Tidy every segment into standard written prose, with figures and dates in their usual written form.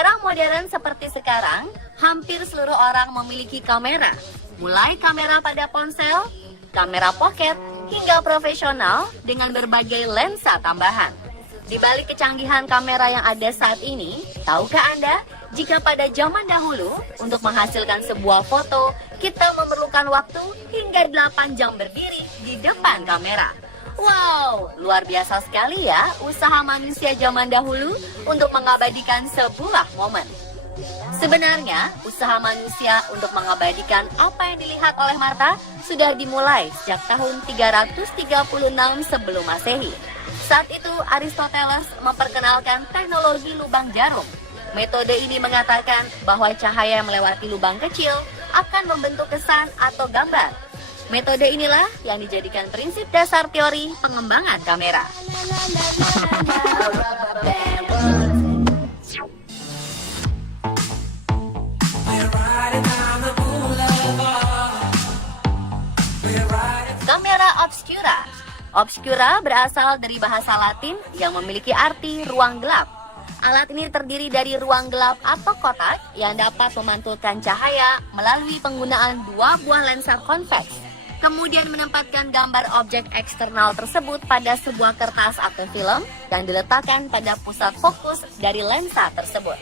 era modern seperti sekarang, hampir seluruh orang memiliki kamera. Mulai kamera pada ponsel, kamera pocket, hingga profesional dengan berbagai lensa tambahan. Di balik kecanggihan kamera yang ada saat ini, tahukah Anda jika pada zaman dahulu untuk menghasilkan sebuah foto, kita memerlukan waktu hingga 8 jam berdiri di depan kamera. Wow, luar biasa sekali ya usaha manusia zaman dahulu untuk mengabadikan sebuah momen. Sebenarnya, usaha manusia untuk mengabadikan apa yang dilihat oleh mata sudah dimulai sejak tahun 336 sebelum Masehi. Saat itu, Aristoteles memperkenalkan teknologi lubang jarum. Metode ini mengatakan bahwa cahaya yang melewati lubang kecil akan membentuk kesan atau gambar. Metode inilah yang dijadikan prinsip dasar teori pengembangan kamera. Kamera obscura. Obscura berasal dari bahasa Latin yang memiliki arti ruang gelap. Alat ini terdiri dari ruang gelap atau kotak yang dapat memantulkan cahaya melalui penggunaan dua buah lensa konveks. Kemudian menempatkan gambar objek eksternal tersebut pada sebuah kertas atau film dan diletakkan pada pusat fokus dari lensa tersebut.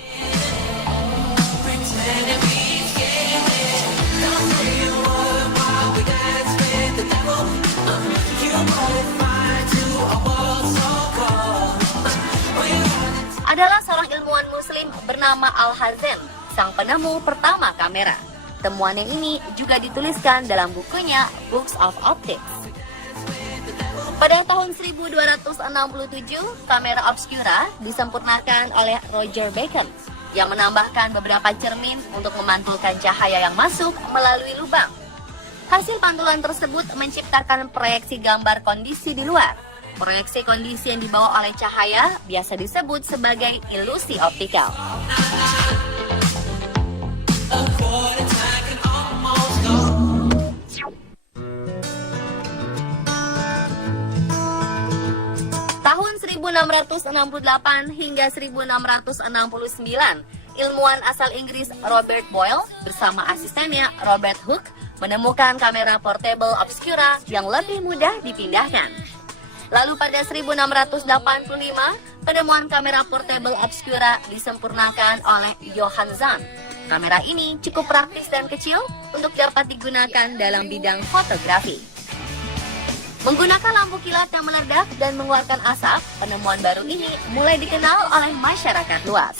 Adalah seorang ilmuwan muslim bernama Al-Hazen, sang penemu pertama kamera. Temuannya ini juga dituliskan dalam bukunya Books of Optics. Pada tahun 1267, kamera obscura disempurnakan oleh Roger Bacon yang menambahkan beberapa cermin untuk memantulkan cahaya yang masuk melalui lubang. Hasil pantulan tersebut menciptakan proyeksi gambar kondisi di luar. Proyeksi kondisi yang dibawa oleh cahaya biasa disebut sebagai ilusi optikal. Tahun 1668 hingga 1669, ilmuwan asal Inggris Robert Boyle bersama asistennya Robert Hooke menemukan kamera portable obscura yang lebih mudah dipindahkan. Lalu pada 1685, penemuan kamera portable obscura disempurnakan oleh Johann Zahn. Kamera ini cukup praktis dan kecil untuk dapat digunakan dalam bidang fotografi. Menggunakan lampu kilat yang meledak dan mengeluarkan asap, penemuan baru ini mulai dikenal oleh masyarakat luas.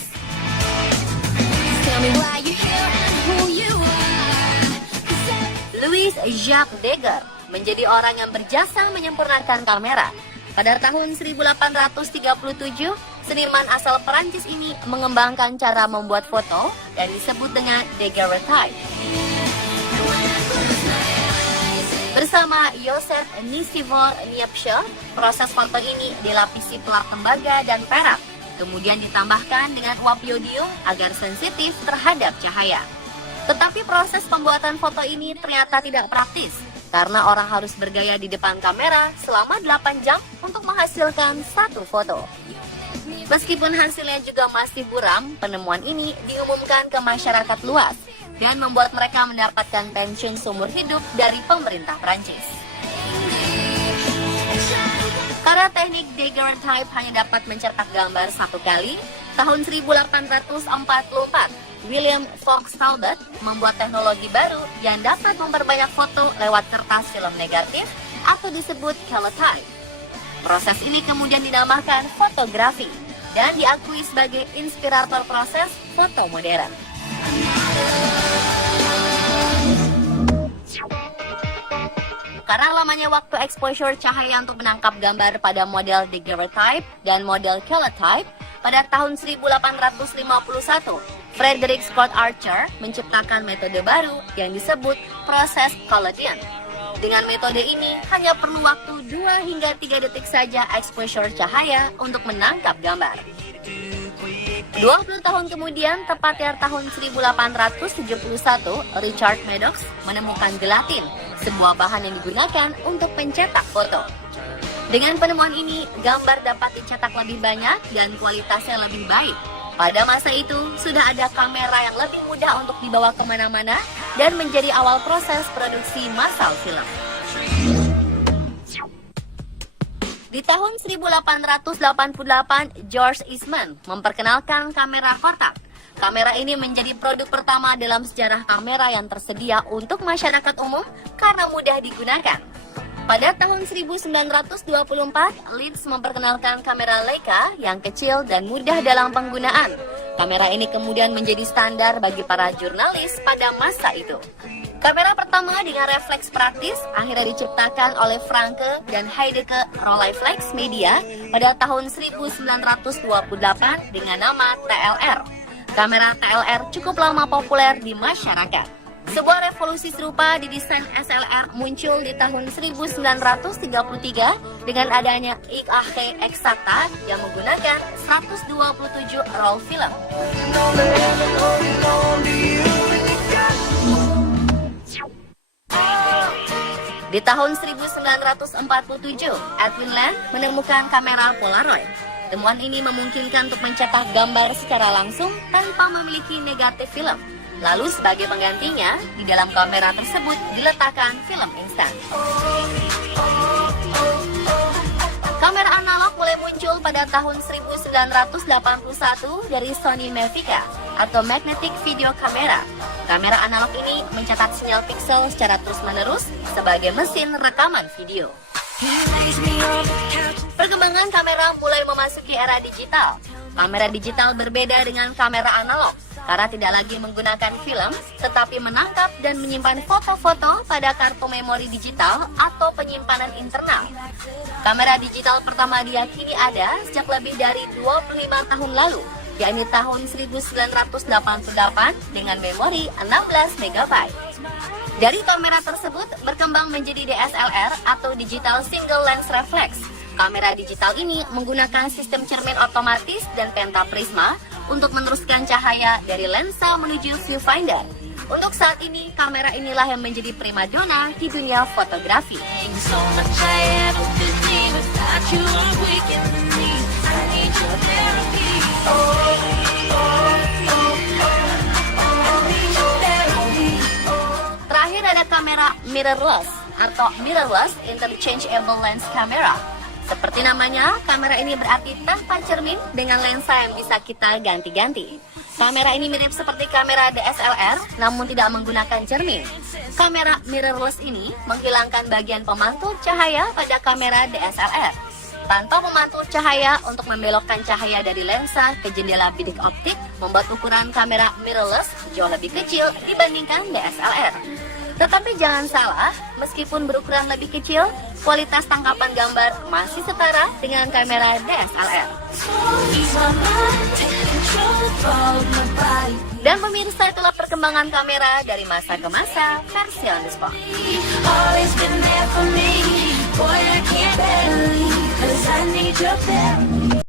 Louis Jacques Daguerre menjadi orang yang berjasa menyempurnakan kamera. Pada tahun 1837, seniman asal Perancis ini mengembangkan cara membuat foto yang disebut dengan daguerreotype. Bersama Joseph Nicéphore Niepce, proses foto ini dilapisi pelat tembaga dan perak, kemudian ditambahkan dengan uap yodium agar sensitif terhadap cahaya. Tetapi proses pembuatan foto ini ternyata tidak praktis, karena orang harus bergaya di depan kamera selama 8 jam untuk menghasilkan satu foto. Meskipun hasilnya juga masih buram, penemuan ini diumumkan ke masyarakat luas dan membuat mereka mendapatkan pensiun seumur hidup dari pemerintah Prancis. Karena teknik daguerreotype hanya dapat mencetak gambar satu kali, tahun 1844, William Fox Talbot membuat teknologi baru yang dapat memperbanyak foto lewat kertas film negatif atau disebut calotype. Proses ini kemudian dinamakan fotografi dan diakui sebagai inspirator proses foto modern. Karena lamanya waktu exposure cahaya untuk menangkap gambar pada model daguerreotype dan model calotype, pada tahun 1851, Frederick Scott Archer menciptakan metode baru yang disebut proses collodion. Dengan metode ini, hanya perlu waktu 2 hingga 3 detik saja exposure cahaya untuk menangkap gambar. 20 tahun kemudian, tepatnya tahun 1871, Richard Maddox menemukan gelatin, sebuah bahan yang digunakan untuk pencetak foto. Dengan penemuan ini, gambar dapat dicetak lebih banyak dan kualitasnya lebih baik. Pada masa itu, sudah ada kamera yang lebih mudah untuk dibawa kemana-mana dan menjadi awal proses produksi massal film. Di tahun 1888, George Eastman memperkenalkan kamera kotak. Kamera ini menjadi produk pertama dalam sejarah kamera yang tersedia untuk masyarakat umum karena mudah digunakan. Pada tahun 1924, Leeds memperkenalkan kamera Leica yang kecil dan mudah dalam penggunaan. Kamera ini kemudian menjadi standar bagi para jurnalis pada masa itu. Kamera pertama dengan refleks praktis akhirnya diciptakan oleh Franke dan Heideke Rolleiflex Media pada tahun 1928 dengan nama TLR. Kamera TLR cukup lama populer di masyarakat. Sebuah revolusi serupa di desain SLR muncul di tahun 1933 dengan adanya IAG Exacta yang menggunakan 127 roll film. Di tahun 1947, Edwin Land menemukan kamera Polaroid. Temuan ini memungkinkan untuk mencetak gambar secara langsung tanpa memiliki negatif film. Lalu sebagai penggantinya, di dalam kamera tersebut diletakkan film instan. Kamera analog mulai muncul pada tahun 1981 dari Sony Mavica atau Magnetic Video Camera. Kamera analog ini mencatat sinyal piksel secara terus-menerus sebagai mesin rekaman video. Perkembangan kamera mulai memasuki era digital. Kamera digital berbeda dengan kamera analog karena tidak lagi menggunakan film, tetapi menangkap dan menyimpan foto-foto pada kartu memori digital atau penyimpanan internal. Kamera digital pertama diyakini ada sejak lebih dari 25 tahun lalu, yakni tahun 1988 dengan memori 16 MB. Dari kamera tersebut berkembang menjadi DSLR atau Digital Single Lens Reflex. Kamera digital ini menggunakan sistem cermin otomatis dan pentaprisma untuk meneruskan cahaya dari lensa menuju viewfinder. Untuk saat ini, kamera inilah yang menjadi primadona di dunia fotografi. Terakhir ada kamera mirrorless atau mirrorless interchangeable lens camera. Seperti namanya, kamera ini berarti tanpa cermin dengan lensa yang bisa kita ganti-ganti. Kamera ini mirip seperti kamera DSLR, namun tidak menggunakan cermin. Kamera mirrorless ini menghilangkan bagian pemantul cahaya pada kamera DSLR. Tanpa pemantul cahaya untuk membelokkan cahaya dari lensa ke jendela bidik optik, membuat ukuran kamera mirrorless jauh lebih kecil dibandingkan DSLR. Tetapi jangan salah, meskipun berukuran lebih kecil, kualitas tangkapan gambar masih setara dengan kamera DSLR. Dan pemirsa, itulah perkembangan kamera dari masa ke masa versi on the spot.